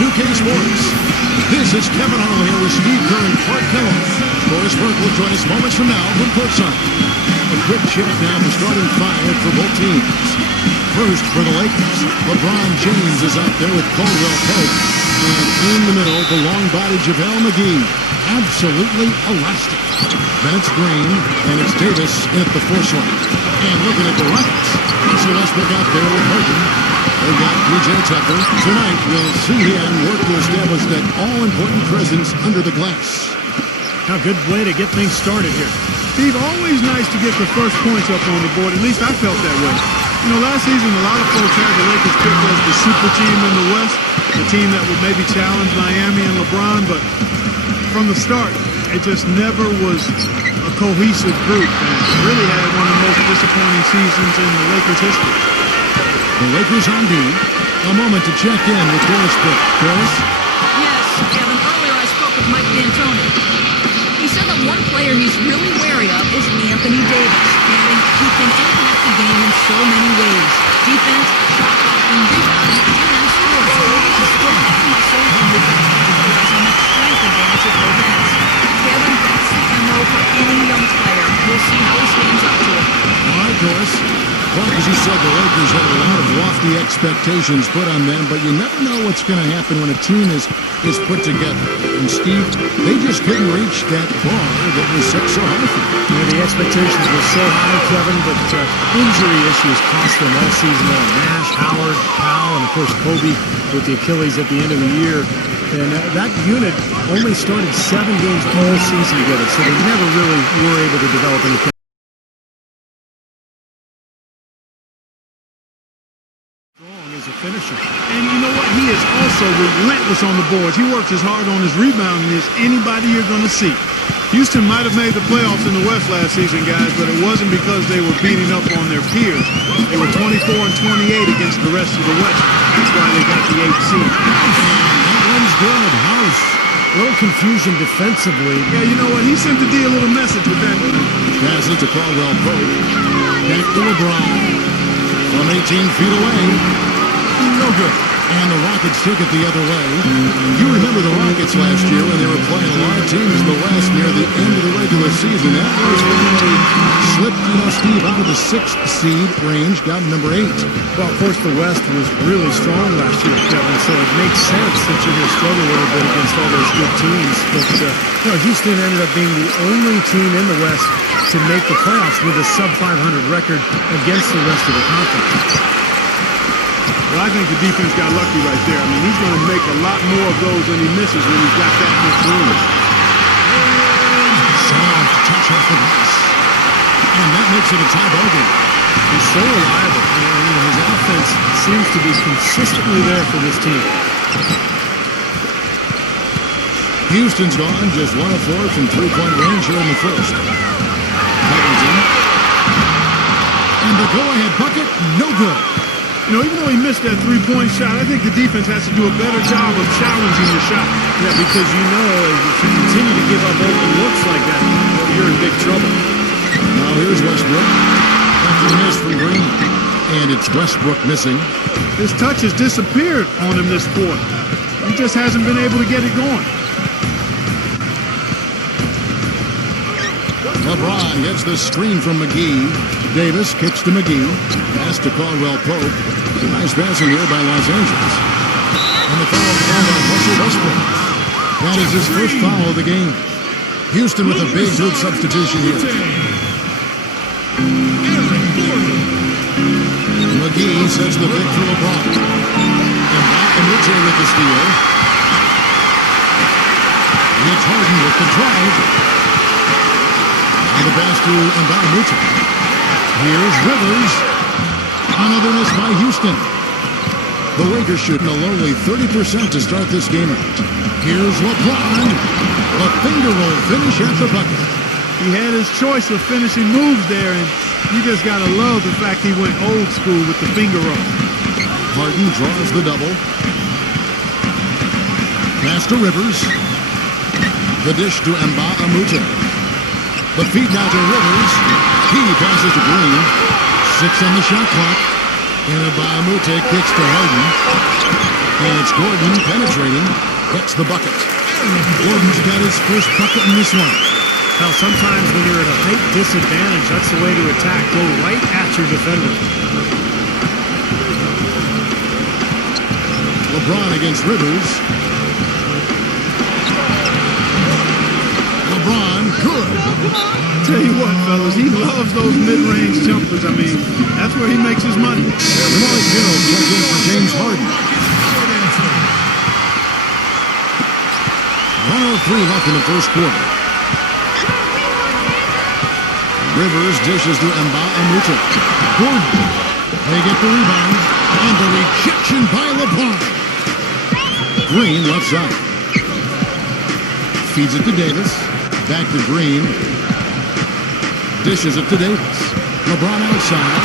NBA2k Sports. This is Kevin Harlan here with Steve Kerr and Clark Kellogg. Boris Burke will join us moments from now from courtside. A quick check now of the starting five for both teams. First for the Lakers, LeBron James is out there with Caldwell Pope. And in the middle, the long-bodied JaVale McGee. Absolutely elastic. Then it's Green, and it's Davis in at the force line. And looking at the Rockets, Russell Westbrook out there with Harden. They got PJ Tucker. Tonight, we'll see him work to establish that all-important presence under the glass. A good way to get things started here. Steve, always nice to get the first points up on the board. At least I felt that way. You know, last season, a lot of folks had the Lakers picked as the super team in the West, the team that would maybe challenge Miami and LeBron, but from the start, it just never was a cohesive group and really had one of the most disappointing seasons in the Lakers' history. The Lakers on D. A moment to check in with Doris Burke. Doris? Yes, Kevin. Earlier I spoke with Mike D'Antoni. He said that one player he's really wary of is Anthony Davis, adding he can impact the game in so many ways. Defense, shot blocking, rebounding, and scoring. He's still got the muscle and the defensive capabilities on that strength advantage of both ends. Kevin, that's the MO for any young player. We'll see how he stands up to it. All right, Doris. Clark, as you said, the Lakers had a lot of lofty expectations put on them, but you never know what's going to happen when a team is put together. And, Steve, they just couldn't reach that bar that was set so high for them. You know, the expectations were so high, Kevin, but injury issues cost them all season long. Nash, Howard, Powell, and, of course, Kobe with the Achilles at the end of the year. And that unit only started 7 games all season together, so they never really were able to develop anything. As a finisher. And you know what? He is also relentless on the boards. He works as hard on his rebounding as anybody you're going to see. Houston might have made the playoffs in the West last season, guys, but it wasn't because they were beating up on their peers. They were 24 and 28 against the rest of the West. That's why they got the 8th seed. That one's good. House. A little confusion defensively. Yeah, you know what? He sent the D a little message with that. Pass it to Caldwell Pope. Back to LeBron. From 18 feet away. No good. And the Rockets took it the other way. You remember the Rockets last year when they were playing a lot of teams in the West near the end of the regular season. That was when they slipped, Steve, out of the 6th seed range, got number 8. Well, of course, the West was really strong last year, Kevin, so it makes sense that you're going to struggle a little bit against all those good teams. But, Houston ended up being the only team in the West to make the playoffs with a sub-500 record against the rest of the conference. Well, I think the defense got lucky right there. I mean, he's going to make a lot more of those than he misses when he's got that much room. Soft touch off the glass. And that makes it a tie ball game. He's so reliable. His offense seems to be consistently there for this team. Houston's gone just 1 of 4 from three-point range here in the first. Covington. And the go-ahead bucket, no good. You know, even though he missed that three-point shot, I think the defense has to do a better job of challenging the shot. Yeah, because if you continue to give up open looks like that, you're in big trouble. Now here's Westbrook. After the miss from Green. And it's Westbrook missing. His touch has disappeared on him this quarter. He just hasn't been able to get it going. LeBron gets the screen from McGee. Davis kicks to McGee. Pass to Caldwell Pope. Nice passing here by Los Angeles. And the foul called on Russell Westbrook. That is his first foul of the game. Houston with a big group substitution here. McGee sets the pick for LeBron. And Bakamute with the steal. It's Harden with the drive. And the pass to Bakamute. Here's Rivers. Another miss by Houston. The Lakers shooting a lowly 30% to start this game out. Here's LeBron. The finger roll finish at the bucket. He had his choice of finishing moves there, and you just got to love the fact he went old school with the finger roll. Harden draws the double. Pass to Rivers. The dish to Bakamute. The feed now to Rivers. He passes to Green. 6 on the shot clock. And Bakamute kicks to Harden. And it's Gordon penetrating. Gets the bucket. Gordon's got his first bucket in this one. Now, sometimes when you're at a height disadvantage, that's the way to attack. Go right at your defender. LeBron against Rivers. LeBron, good. Tell you what, fellas, he loves those mid-range jumpers. I mean, that's where he makes his money. Roy Hill checked in for James Harden. 1:03 left in the first quarter. Rivers dishes to Mbah-a-Moute. Gordon. They get the rebound. And the rejection by LeBron. Green left side. Feeds it to Davis. Back to Green. Dishes it to Davis. LeBron outside.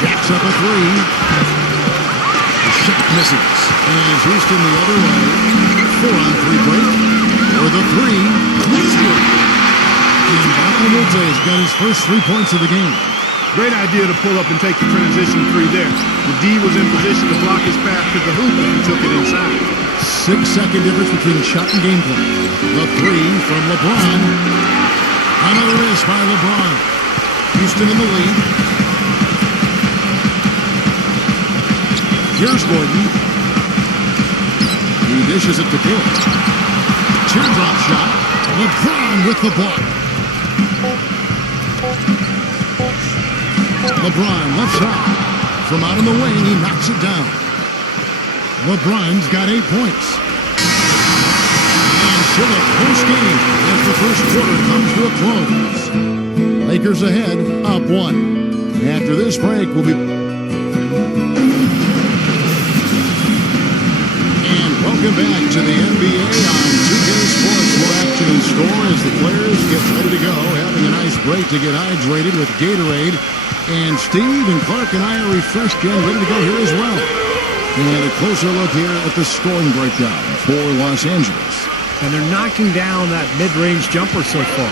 Jacks up a three. The shot misses. And Houston the other way. 4-on-3 break. For the three. And Mbah-a-Moute's got his first 3 points of the game. Great idea to pull up and take the transition three there. The D was in position to block his path to the hoop and he took it inside. 6-second difference between shot and game play. The three from LeBron. Another miss by LeBron. Houston in the lead. Here's Gordon. He dishes it to Hill. Teardrop shot. LeBron with the block. LeBron left side. From out in the wing, he knocks it down. LeBron's got 8 points. And so the first game as the first quarter comes to a close. Lakers ahead, up 1. After this break, we'll be... And welcome back to the NBA on 2K Sports. More action in store as the players get ready to go, having a nice break to get hydrated with Gatorade. And Steve and Clark and I are refreshed and ready to go here as well. And a closer look here at the scoring breakdown for Los Angeles. And they're knocking down that mid-range jumper so far.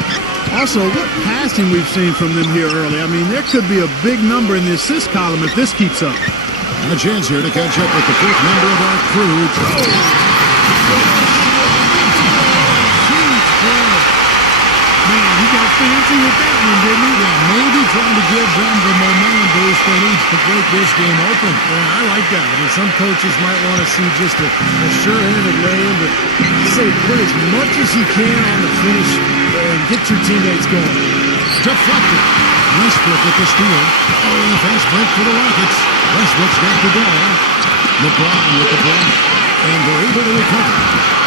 Also, what passing we've seen from them here early. I mean, there could be a big number in the assist column if this keeps up. And a chance here to catch up with the fifth member of our crew. Man, he got fancy with that one, didn't he? Yeah, maybe trying to give them the momentum boost they need to break this game open. Yeah, I like that. I mean, some coaches might want to see just a sure-handed lay-in, but I say put as much as you can on the finish and get your teammates going. Deflected. Westbrook with the steal. Oh, fast break for the Rockets. Westbrook's got the ball. LeBron with the block. And they're able to recover.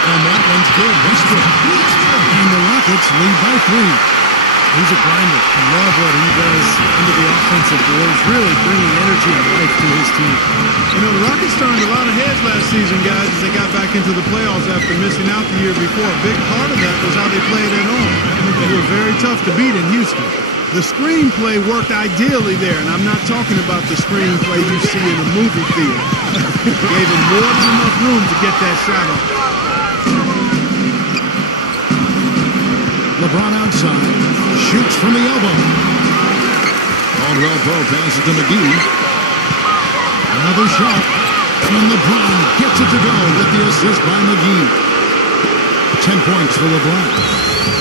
And that one's good. Westbrook. And the Rockets lead by 3. He's a grinder. I love what he does into the offensive boards, really bringing energy and life to his team. You know, the Rockets turned a lot of heads last season, guys, as they got back into the playoffs after missing out the year before. A big part of that was how they played at home. They were very tough to beat in Houston. The screenplay worked ideally there, and I'm not talking about the screenplay you see in a movie theater. Gave him more than enough room to get that shot off. LeBron outside. Shoots from the elbow. Caldwell Pope passes to McGee. Another shot. And LeBron gets it to go with the assist by McGee. 10 points for LeBron.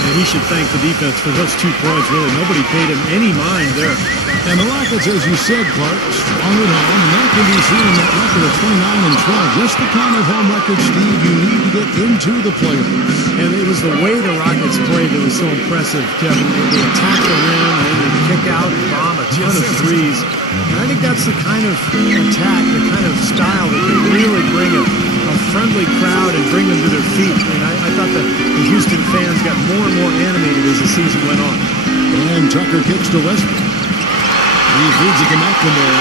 And he should thank the defense for those 2 points, really. Nobody paid him any mind there. And the Rockets, as you said, Clark, strong at home, and that can be seen in that record of 29-12. Just the kind of home record, Steve, you need to get into the playoffs. And it was the way the Rockets played that was so impressive, Kevin. They attack the rim, and they kick out and bomb a ton of threes. And I think that's the kind of attack, the kind of style that can really bring a friendly crowd and bring them to their feet. I mean, I thought that the Houston fans got more and more animated as the season went on. And Tucker kicks to Westbrook. He feeds it to McNamara.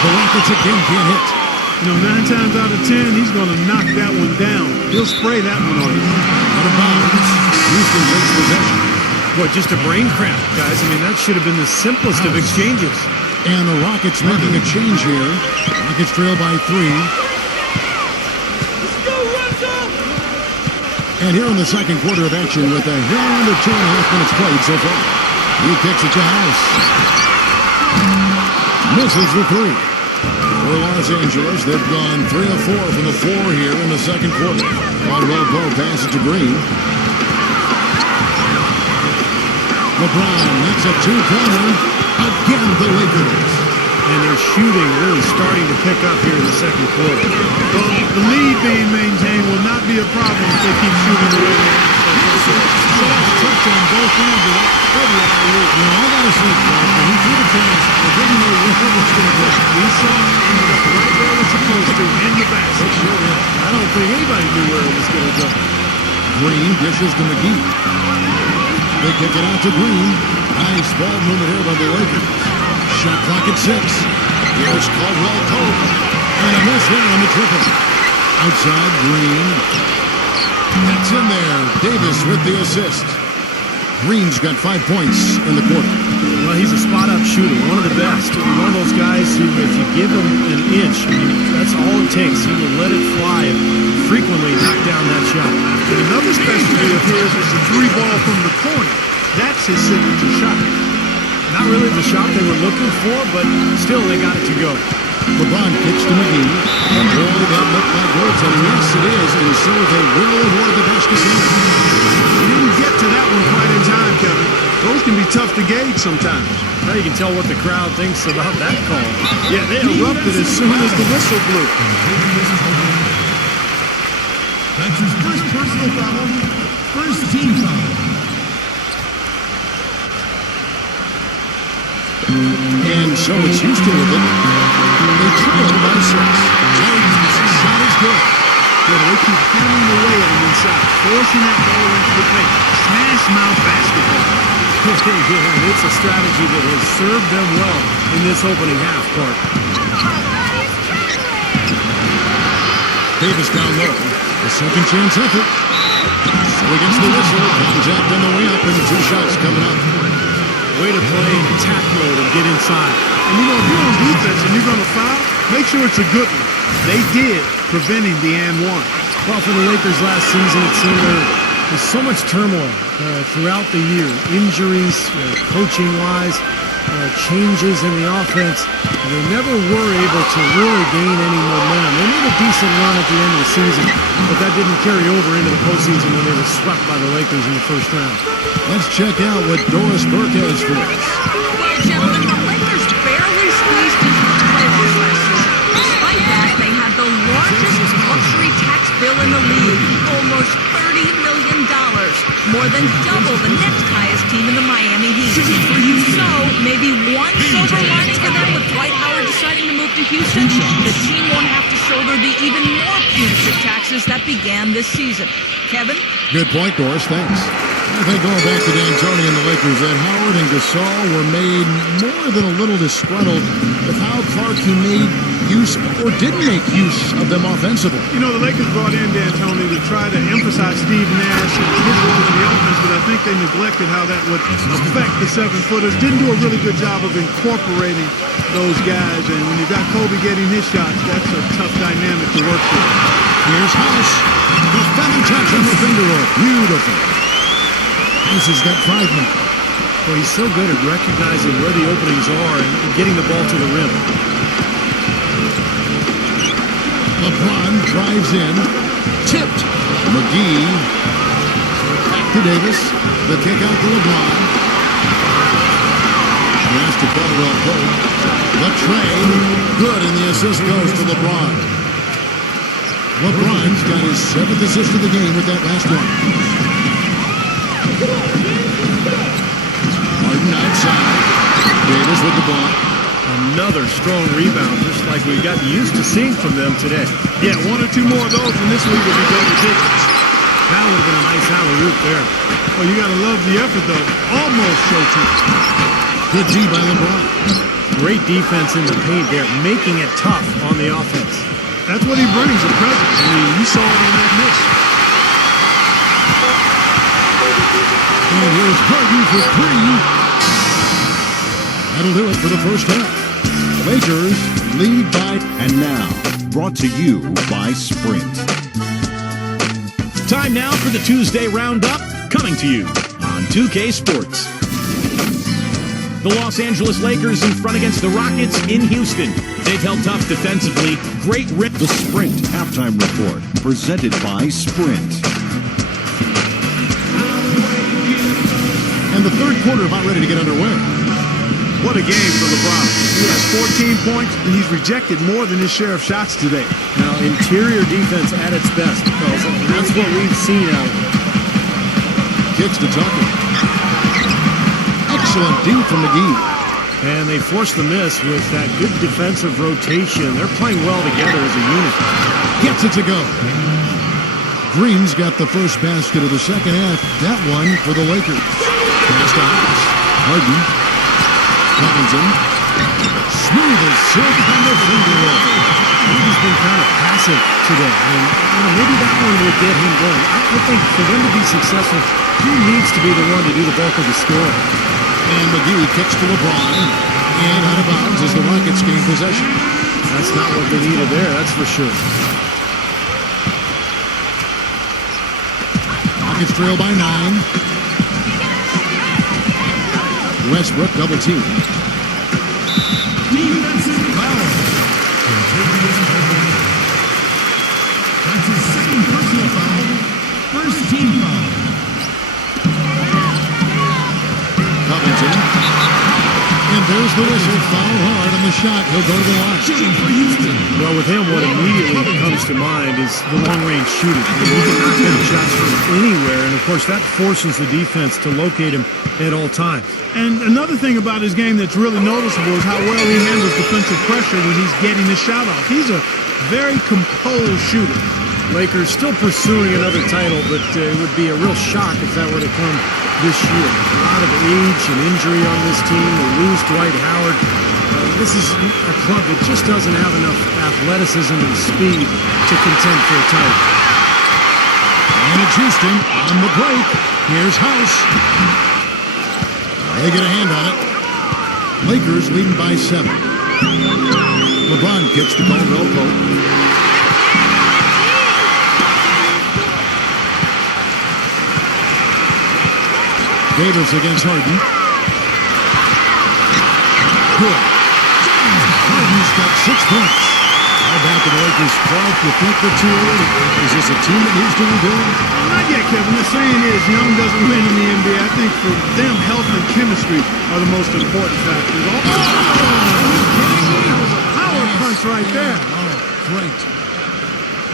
The Rockets again can't hit. You know, 9 times out of 10, he's going to knock that one down. He'll spray that one on you. Out of bounds. Houston takes possession. What, just a brain cramp, guys? I mean, that should have been the simplest of exchanges. And the Rockets making a change here. Rockets trail by 3. And here in the second quarter of action with a hair under 2.5 minutes played so far. He kicks it to House. Misses the 3. For Los Angeles, they've gone 3 of 4 from the floor here in the second quarter. Caldwell Pope passes to Green. LeBron, that's a two-pointer. Again, the Lakers. And their shooting really starting to pick up here in the second quarter. Well, the lead being maintained will not be a problem if they keep shooting the way they are. So that's touch on both ends of that heavy alley-oop. You know, I got to say, Clark, when he threw the pass, I didn't know where it was going to go. We saw it ended up right where it was supposed to, in the basket. I don't think anybody knew where it was going to go. Green dishes to McGee. They kick it out to Green. Nice ball movement here by the Lakers. Shot clock at 6. Here's Caldwell Pope. And a miss there on the triple. Outside, Green. That's in there. Davis with the assist. Green's got 5 points in the quarter. Well, he's a spot-up shooter, one of the best. One of those guys who, if you give him an inch, I mean, that's all it takes. He will let it fly and frequently knock down that shot. And another specialty of his is the three ball from the corner. That's his signature shot. Not really the shot they were looking for, but still they got it to go. LeBron kicks to McGee. And boy, that looked like goaltending. Yes, it is. And so they will avoid the basket. He didn't get to that one quite in time, Kevin. Those can be tough to gauge sometimes. Now you can tell what the crowd thinks about that call. Yeah, they erupted as soon as the whistle blew. That's his first personal foul, first team foul. And so it's Houston with it. They trail by 6. James' shot is good. Yeah, they keep hammering away at him inside, forcing that ball into the paint. Smash mouth basketball. Yeah, it's a strategy that has served them well in this opening half, Clark. Davis down low. A second chance effort. So against the whistle. Contact on the way up and 2 shots coming up. Way to play in attack mode and get inside. And you know, if you're on defense and you're going to foul, make sure it's a good one. They did, preventing the and one. Well, for the Lakers last season, it seemed there was so much turmoil throughout the year. Injuries, coaching-wise, changes in the offense. They never were able to really gain any momentum. They made a decent run at the end of the season, but that didn't carry over into the postseason when they were swept by the Lakers in the first round. Let's check out what Doris Burke has for us. Well, gentlemen, the Lakers barely squeezed into the playoffs last season. Despite that, they had the largest luxury tax bill in the league, almost $30 million, more than double the next highest team in the Miami Heat. So, maybe one silver lining for them with Dwight Howard deciding to move to Houston, the team won't have to shoulder the even more punitive taxes that began this season. Kevin? Good point, Doris. Thanks. I think going back to D'Antoni and the Lakers, that Howard and Gasol were made more than a little disgruntled with how Clark he made use or didn't make use of them offensively. You know, the Lakers brought in D'Antoni to try to emphasize Steve Nash and his role in the offense, but I think they neglected how that would affect the 7-footers. Didn't do a really good job of incorporating those guys, and when you've got Kobe getting his shots, that's a tough dynamic to work with. Here's House. The feather touch on the finger roll. Beautiful. House has got 5 now. Well, he's so good at recognizing where the openings are and getting the ball to the rim. LeBron drives in. Tipped. McGee. Back to Davis. The kick out to LeBron. Pass to Caldwell Pope. The trade. Good, and the assist goes to LeBron. LeBron's got his 7th assist of the game with that last one. Harden outside. Davis with the ball. Another strong rebound, just like we got used to seeing from them today. Yeah, 1 or 2 more of those in this league will be double digits. That would have been a nice alley-oop there. Well, you got to love the effort, though. Almost showtime. Good D by LeBron. Great defense in the paint there, making it tough on the offense. That's what he brings, a presence. I mean, you saw it on that miss. And here's Harden for 3. That'll do it for the first half. Lakers lead by... And now, brought to you by Sprint. Time now for the Tuesday Roundup, coming to you on 2K Sports. The Los Angeles Lakers in front against the Rockets in Houston. They've held tough defensively. Great rip. The Sprint Halftime Report, presented by Sprint. And the third quarter about ready to get underway. What a game for LeBron. He has 14 points, and he's rejected more than his share of shots today. Now, interior defense at its best, fellas. And that's what we've seen out of him. Kicks to Tucker. Excellent D from McGee. And they forced the miss with that good defensive rotation. They're playing well together as a unit. Gets it to go. Green's got the first basket of the second half. That one for the Lakers. Pass to House. Harden. Covington. Smooth as silk on the finger roll. He's been kind of passive today. And maybe that one will get him going. I think for them to be successful, he needs to be the one to do the bulk of the scoring. And McGee kicks to LeBron. And out of bounds as the Rockets gain possession. That's not what they needed there, that's for sure. Rockets trail by 9. Westbrook double team. Defensive foul. That's his second personal foul. First team foul. Covington. And there's the whistle. Foul hard on the shot. He'll go to the line. Shooting for Houston. Well, with him, what immediately comes to mind is the long-range shooting. He can knock down shots from anywhere, and of course, that forces the defense to locate him at all times. And another thing about his game that's really noticeable is how well he handles defensive pressure when he's getting his shot off. He's a very composed shooter. Lakers still pursuing another title, but it would be a real shock if that were to come this year. A lot of age and injury on this team. They lose Dwight Howard. This is a club that just doesn't have enough athleticism and speed to contend for a title. And it's Houston on the break. Here's House. They get a hand on it. Lakers leading by 7. LeBron kicks to Caldwell Pope. Davis against Harden. Good. Harden's got 6 points. How about the Lakers? Clark, you think the two is this a team that needs to rebuild? Not yet, Kevin. The saying is, young doesn't win in the NBA. I think for them, health and chemistry are the most important factors. That was a power punch right there. Oh, great.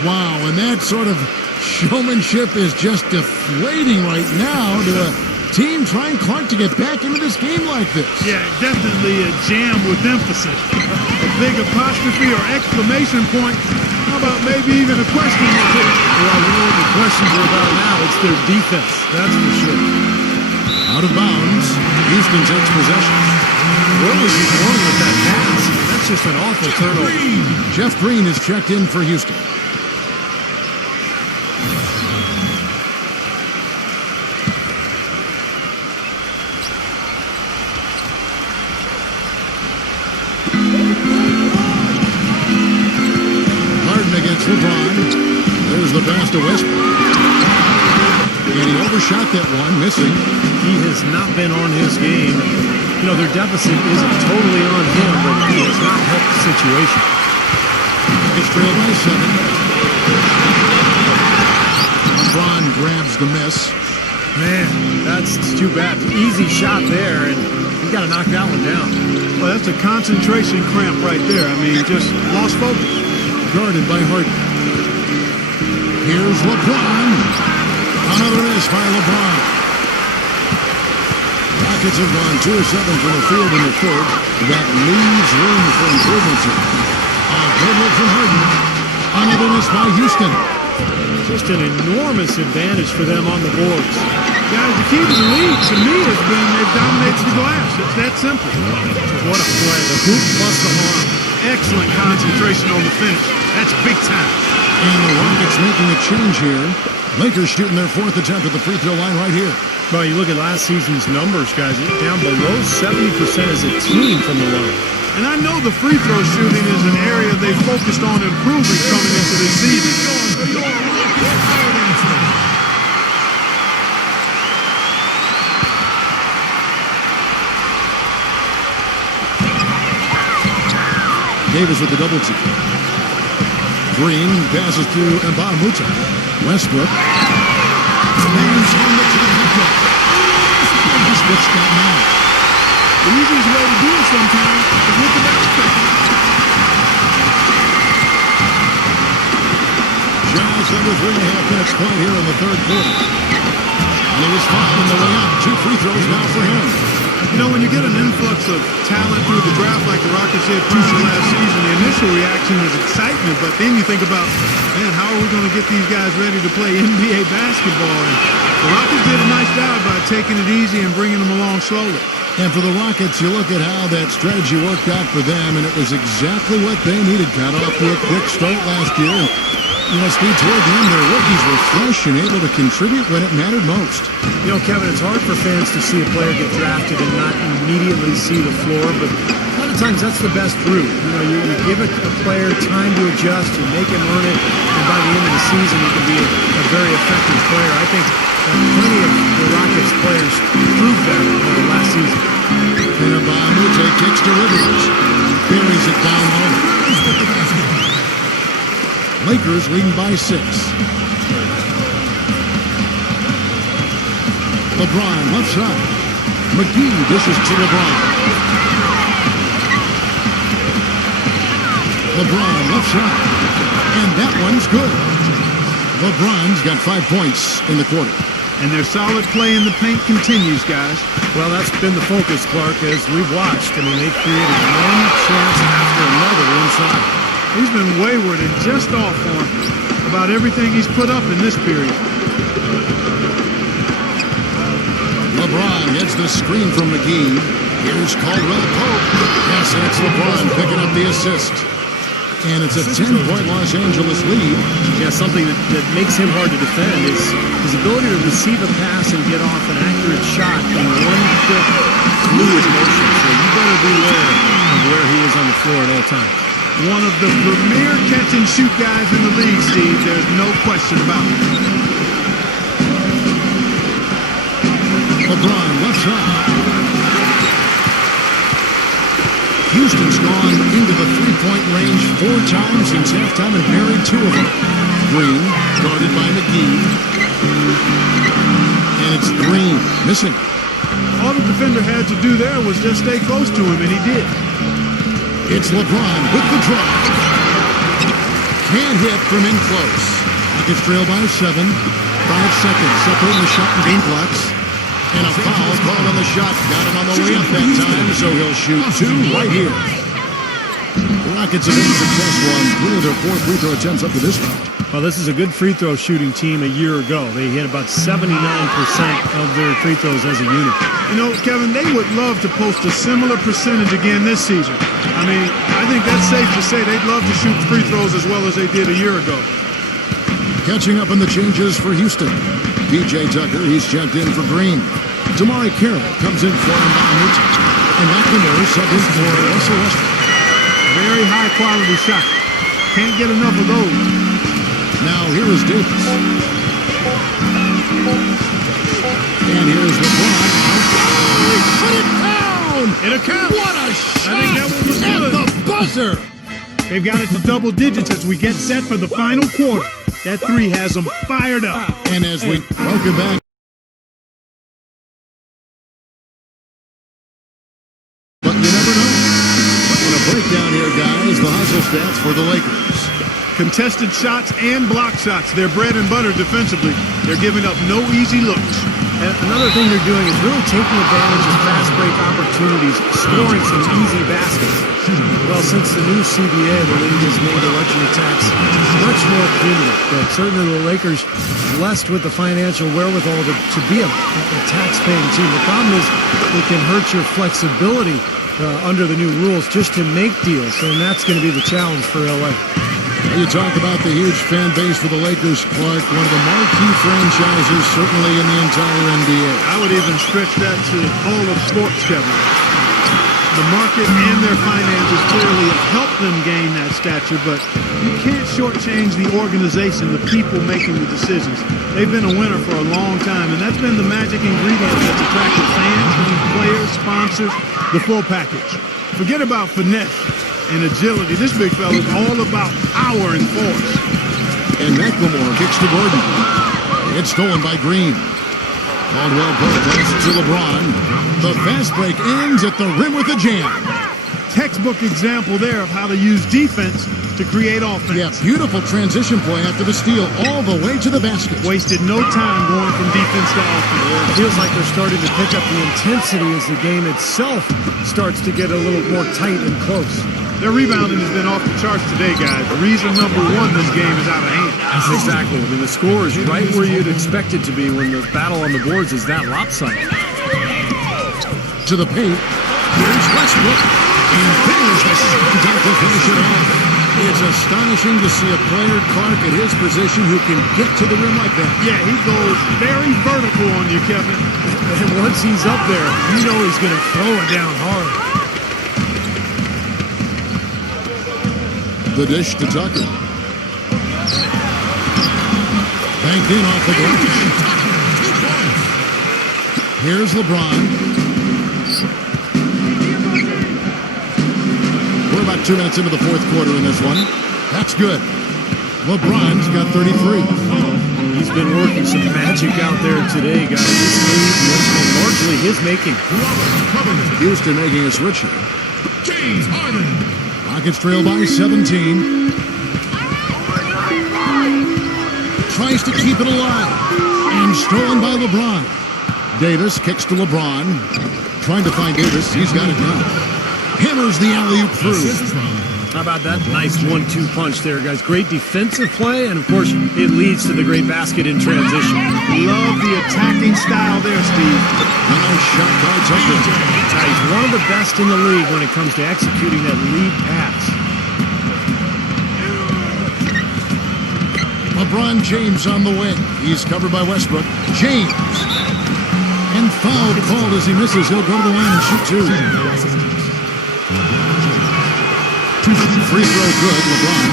Wow, and that sort of showmanship is just deflating right now to a team trying Clark to get back into this game like this. Yeah, definitely a jam with emphasis. A big apostrophe or exclamation point. How about maybe even a question mark? Well, you know what the questions are about now? It's their defense, that's for sure. Out of bounds, Houston takes possession. Where was he going with that pass? That's just an awful turnover. Jeff Green is checked in for Houston. Against LeBron. There's the pass to Westbrook. And he overshot that one, missing. He has not been on his game. You know, their deficit isn't totally on him, but he has not helped the situation. It's trailed by 7. LeBron grabs the miss. Man, that's too bad. Easy shot there, and you got to knock that one down. Well, that's a concentration cramp right there. I mean, just lost focus. Guarded by Harden. Here's LeBron. Another miss by LeBron. Rockets have gone 2 of 7 from the field in the third. That leaves room for improvement. A good look from Harden. Another miss by Houston. Just an enormous advantage for them on the boards. Guys, the key to the lead, to me, has been they've dominated the glass. It's that simple. What a play. The hoop plus the arm. Excellent concentration on the finish. That's big time. And the Rockets making a change here. Lakers shooting their 4th attempt at the free throw line right here. Well, you look at last season's numbers, guys. Down below 70% as a team from the line. And I know the free throw shooting is an area they focused on improving coming into this season. Davis with the double team. Green passes to MACKUBEX. Westbrook. Lands on the top. Westbrook's got now. The easiest way to do it sometimes is with the basket. Jazz under 3.5 minutes played here in the third quarter. And it was fouled on the way out. 2 free throws now for him. You know, when you get an influx of talent through the draft like the Rockets did prior to last season, the initial reaction is excitement, but then you think about, man, how are we going to get these guys ready to play NBA basketball? And the Rockets did a nice job by taking it easy and bringing them along slowly. And for the Rockets, you look at how that strategy worked out for them, and it was exactly what they needed. Got off to a quick start last year. You know, Steve, toward the end, their rookies were fresh and able to contribute when it mattered most. You know, Kevin, it's hard for fans to see a player get drafted and not immediately see the floor, but a lot of times that's the best route. You know, you give a player time to adjust, you make him earn it, and by the end of the season, he can be a very effective player. I think plenty of the Rockets players proved that last season. And MACKUBEX kicks to Rivers. Buries it down low. Lakers leading by 6. LeBron left side. McGee dishes to LeBron. LeBron left side. And that one's good. LeBron's got 5 points in the quarter. And their solid play in the paint continues, guys. Well, that's been the focus, Clark, as we've watched. I mean, they've created one chance after another inside. He's been wayward and just off on about everything he's put up in this period. LeBron gets the screen from McGee. Here's Caldwell Pope. Yes, and it's LeBron picking up the assist. And it's a 10-point Los Angeles lead. Yeah, something that makes him hard to defend is his ability to receive a pass and get off an accurate shot in one quick, fluid motion. So you better beware of where he is on the floor at all times. One of the premier catch-and-shoot guys in the league, Steve. There's no question about it. LeBron left side. Houston's gone into the three-point range 4 times since halftime and buried 2 of them. Green, guarded by McGee. And it's Green, missing. All the defender had to do there was just stay close to him, and he did. It's LeBron with the drive. Can't hit from in close. Rockets trail by 7. 5 seconds separating the shot and game clocks. And a foul called on the shot. Got him on the way up that time, so he'll shoot 2 right here. The Rockets have been successful on 3 of their 4 free throw attempts up to this round. Well, this is a good free throw shooting team a year ago. They hit about 79% of their free throws as a unit. You know, Kevin, they would love to post a similar percentage again this season. I mean, I think that's safe to say they'd love to shoot free throws as well as they did a year ago. Catching up on the changes for Houston. P.J. Tucker, he's checked in for Green. Damari Carroll comes in for MACKUBEX. And McNamara subbed in for Russell Westbrook. Very high-quality shot. Can't get enough of those. Now here is Davis. And here's LeBron. Put it down! It accounts. What a shot! I think that one was at good. The buzzer! They've got it to double digits as we get set for the final quarter. That 3 has them fired up. And as we welcome back. But you never know. On a breakdown here, guys, the hustle stats for the Lakers. Contested shots and block shots. They're bread and butter defensively. They're giving up no easy looks. And another thing they're doing is really taking advantage of fast break opportunities, scoring some easy baskets. Well, since the new CBA, the league has made election attacks much more punitive. But certainly the Lakers blessed with the financial wherewithal to be a tax-paying team. The problem is it can hurt your flexibility under the new rules just to make deals, and that's going to be the challenge for LA. You talk about the huge fan base for the Lakers, Clark, one of the marquee franchises certainly in the entire NBA. I would even stretch that to all of sports, Kevin. The market and their finances clearly have helped them gain that stature, but you can't shortchange the organization, the people making the decisions. They've been a winner for a long time, and that's been the magic ingredient that's attracted fans, players, sponsors, the full package. Forget about finesse. and agility. This big fella is all about power and force. And McLemore kicks to Gordon. It's stolen by Green. Caldwell protests to LeBron. The fast break ends at the rim with a jam. Textbook example there of how to use defense to create offense. Yeah, beautiful transition play after the steal all the way to the basket. Wasted no time going from defense to offense. It feels like they're starting to pick up the intensity as the game itself starts to get a little more tight and close. Their rebounding has been off the charts today, guys. Reason number one, this game is out of hand. Exactly. I mean, the score is right where you'd expect it to be when the battle on the boards is that lopsided. To the paint. Here's Westbrook. And there's the second to finish it off. It's astonishing to see a player, Clark, at his position who can get to the rim like that. Yeah, he goes very vertical on you, Kevin. And once he's up there, you know he's going to throw it down hard. The dish to Tucker. Banked in off the glass. Here's LeBron. We're about 2 minutes into the fourth quarter in this one. That's good. LeBron's got 33. He's been working some magic out there today, guys. This lead was largely his making. Houston making a switch here. James Harden. Rockets trail by 17. Tries to keep it alive. And stolen by LeBron. Davis kicks to LeBron. Trying to find Davis. He's got it now. Hammers the alley-oop through. How about that nice 1-2 punch there, guys? Great defensive play, and of course, it leads to the great basket in transition. Love the attacking style there, Steve. A nice shot by Tucker. He's one of the best in the league when it comes to executing that lead pass. LeBron James on the wing. He's covered by Westbrook. James. And foul called as he misses. He'll go to the line and shoot two. Free throw good, LeBron.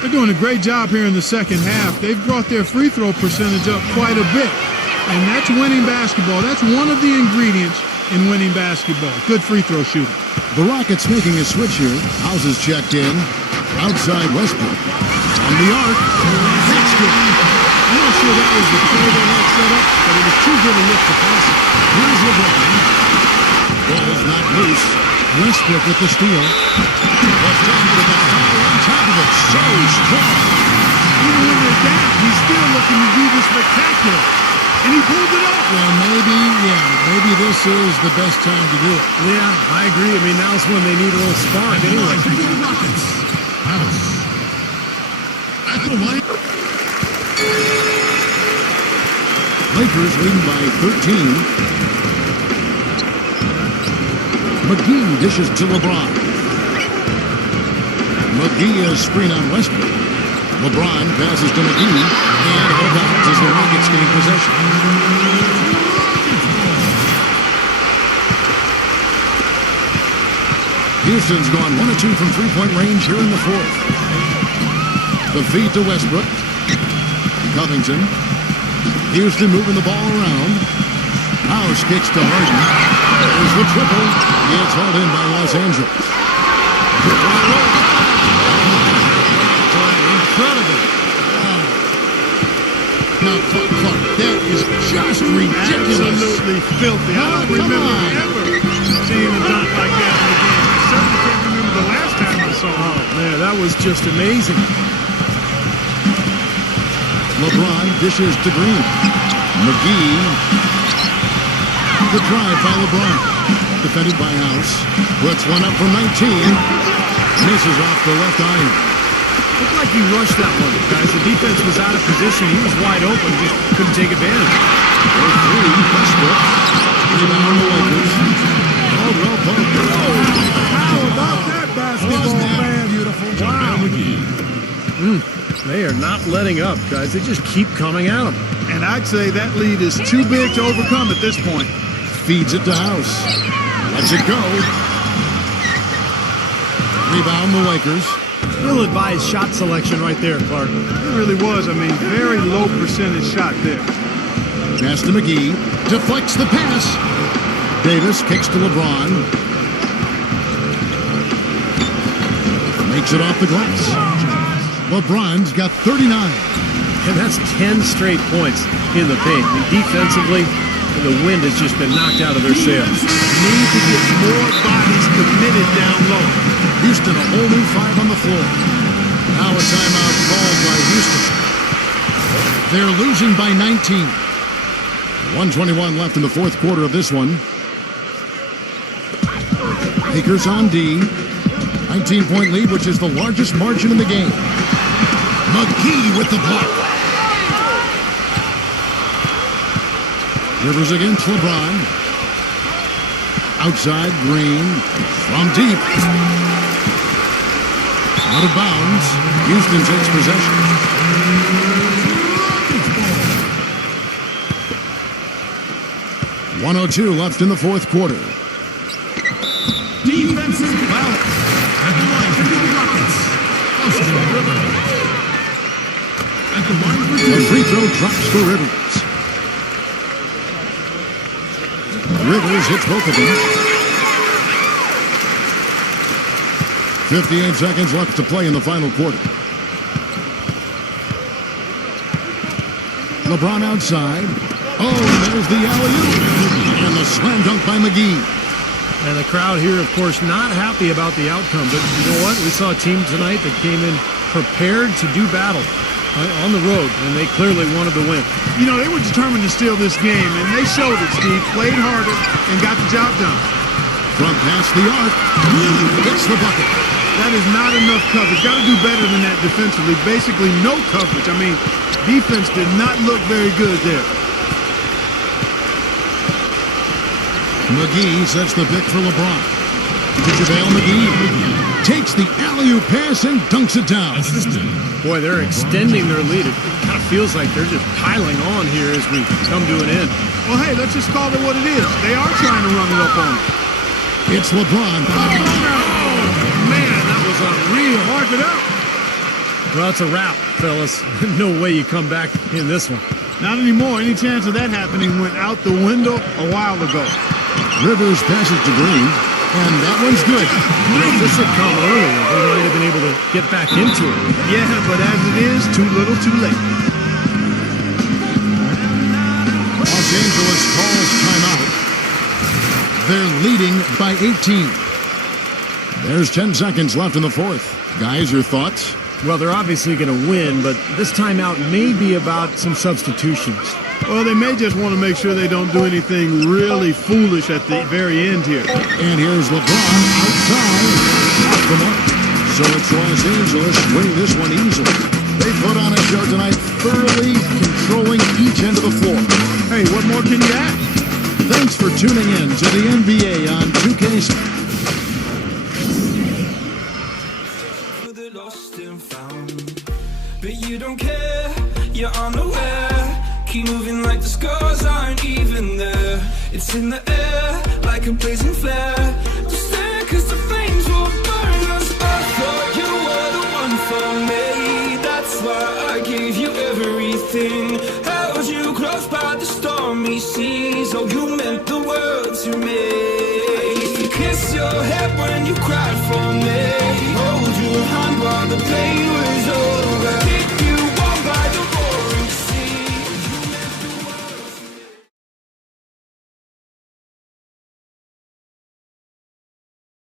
They're doing a great job here in the second half. They've brought their free throw percentage up quite a bit. And that's winning basketball. That's one of the ingredients in winning basketball. Good free throw shooting. The Rockets making a switch here. Houses checked in. Outside Westbrook. On the arc. That's good. I'm not sure that was the play they had set up, but it was too good a look to pass it. Here's LeBron. Ball's not loose. Westbrook with the steal. Left hand with the foul on top of it. So strong. Even when they're down, he's still looking to do the spectacular. And he pulled it off. Well, maybe this is the best time to do it. Yeah, I agree. I mean, now's when they need a little spark anyway. Rockets. House. At the line. Lakers leading by 13. McGee dishes to LeBron. McGee is screen on Westbrook. LeBron passes to McGee, and out of bounds as the Rockets gain possession. Houston's gone 1 of 2 from three-point range here in the fourth. The feed to Westbrook. Covington. Houston moving the ball around. House kicks to Harden. There's the triple. It's hauled in by Los Angeles. Incredible. Wow. Now, Clark, that is just ridiculous. Absolutely filthy. I don't remember ever seeing a dunk like that in the game. I certainly can't remember the last time I saw it. Oh, man, that was just amazing. LeBron dishes to Green. McGee. The drive by LeBron. Defended by House. Puts one up from 19. Misses off the left iron. Looked like he rushed that one, guys. The defense was out of position. He was wide open, just couldn't take advantage. There's three. Westbrook. Rebound the Lakers. Caldwell Pope. How about that basketball, man? Beautiful. Wow. They are not letting up, guys. They just keep coming at them. And I'd say that lead is too big to overcome at this point. Feeds it to House. Lets it go. Rebound the Lakers. Ill-advised shot selection right there, Clark. It really was. I mean, very low percentage shot there. Pass to McGee. Deflects the pass. Davis kicks to LeBron. Takes it off the glass. LeBron's got 39. And that's 10 straight points in the paint. And defensively, the wind has just been knocked out of their sails. Need to get more bodies committed down low. Houston, a whole new 5 on the floor. Now a timeout called by Houston. They're losing by 19. 1:21 left in the fourth quarter of this one. Lakers on D. 19-point lead, which is the largest margin in the game. McGee with the block. Rivers against LeBron. Outside, Green. From deep. Out of bounds. Houston takes possession. .102 left in the fourth quarter. Defensive foul at the line for the Rockets. Austin Rivers. At the line for The free throw drops for Rivers. Rivers hits both of them. 58 seconds left to play in the final quarter. LeBron outside. Oh, there's the alley-oop. And the slam dunk by McGee. And the crowd here, of course, not happy about the outcome. But you know what? We saw a team tonight that came in prepared to do battle on the road, and they clearly wanted to win. You know, they were determined to steal this game, and they showed it, Steve. Played harder and got the job done. From past the arc, gets the bucket. That is not enough coverage. Got to do better than that defensively. Basically, no coverage. I mean, defense did not look very good there. McGee sets the pick for LeBron. To JaVale McGee. Takes the alley-oop pass and dunks it down. Boy, they're extending their lead. It kind of feels like they're just piling on here as we come to an end. Well, hey, let's just call it what it is. They are trying to run it up on them. It's LeBron. Man, that was unreal. Mark it up. Well, it's a wrap, fellas. No way you come back in this one. Not anymore. Any chance of that happening went out the window a while ago. Rivers passes to Green, and that one's good. If this had come earlier, they might have been able to get back into it. Yeah, but as it is, too little, too late. Los Angeles calls timeout. They're leading by 18. There's 10 seconds left in the fourth. Guys, your thoughts? Well, they're obviously going to win, but this timeout may be about some substitutions. Well, they may just want to make sure they don't do anything really foolish at the very end here. And here's LeBron outside. Off the mark. So it's Los Angeles winning this one easily. They put on a show tonight, thoroughly controlling each end of the floor. Hey, what more can you ask? Thanks for tuning in to the NBA on 2K. Lost and found, but you don't care, you're unaware. Keep moving like the scars aren't even there. It's in the air, like a blazing flare. Just stare, cause the flames will burn us. I thought you were the one for me. That's why I gave you everything.